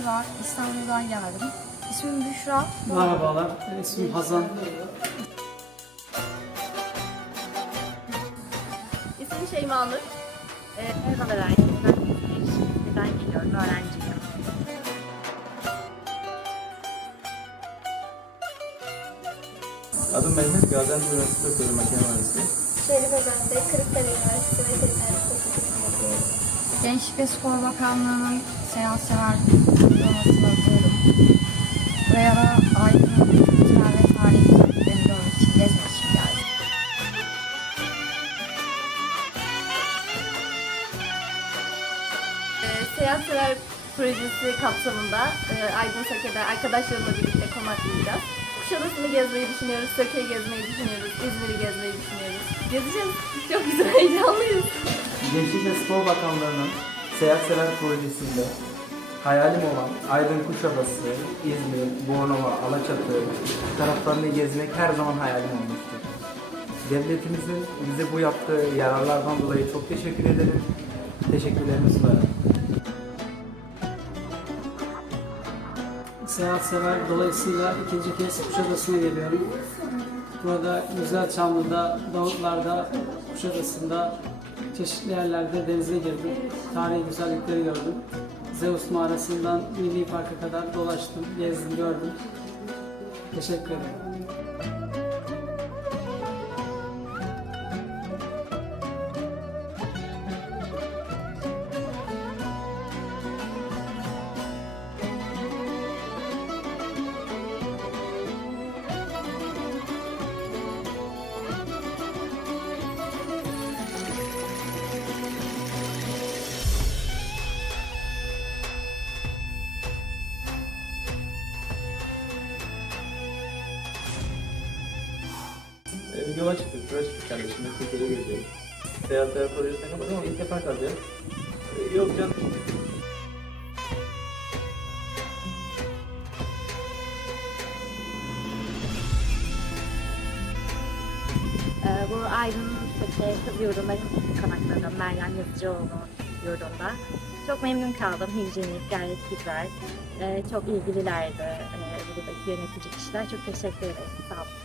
Merhaba, İstanbul'dan geldim. İsmim Büşra. Merhabalar, ismim Hazan. İsmim Şeyma Nur. Ee, merhabalar herkese. Ben geliyorum. Öğrenciyim. Adım Mehmet Gaziantep Üniversitesi makine mühendisliği. Şerif Efendi, Kırıkkale Üniversitesi. Gençlik ve Spor Bakanlığı'nın seyahat sever uygulamasını atıyorum. Buraya da Aydın'ın kültürel ve tarihi güzelliklerini görmek için, gezmek için geldim. Ee, Seyahat Sever projesi kapsamında e, Aydın Söke'de arkadaşlarımla birlikte konaklayacağız. Kuşadası'nı gezmeyi düşünüyoruz, Söke'yi gezmeyi düşünüyoruz, İzmir'i gezmeyi düşünüyoruz. Gezeceğiz. Çok güzel, heyecanlıyız. Gençlik ve Spor Bakanlığı'nın Seyahat Sever projesinde hayalim olan Aydın Kuşadası, İzmir, Bornova, Alaçatı taraflarını gezmek her zaman hayalim olmuştur. Devletimizin bize bu yaptığı yararlardan dolayı çok teşekkür ederim. Teşekkürlerimi sunarım. Seyahat sever dolayısıyla ikinci kez Kuşadası'na geliyorum. Burada Güzel Çamlı'da, Davutlar'da, Kuşadası'nda çeşitli yerlerde denize girdim. Tarihi güzellikleri gördüm. Zeus mağarasından Milli Park'a kadar dolaştım, gezdim, gördüm. Teşekkür ederim. Yola çıktık, yola çıktık kardeşimle Türkiye'de geziyoruz. Seyahat Sever projesine katıldım ama ilk defa kalacağız. Ee, Yok canım. Ee, bu Aydın Söke Kız Yurdu'nda konakladım. Meryem Yazıcıoğlu'nun yurdunda. Çok memnun kaldım. Hijyenik, gayet güzel. Ee, çok ilgililerdi ee, buradaki yönetici kişiler. Çok teşekkür ederim. Sağ olun.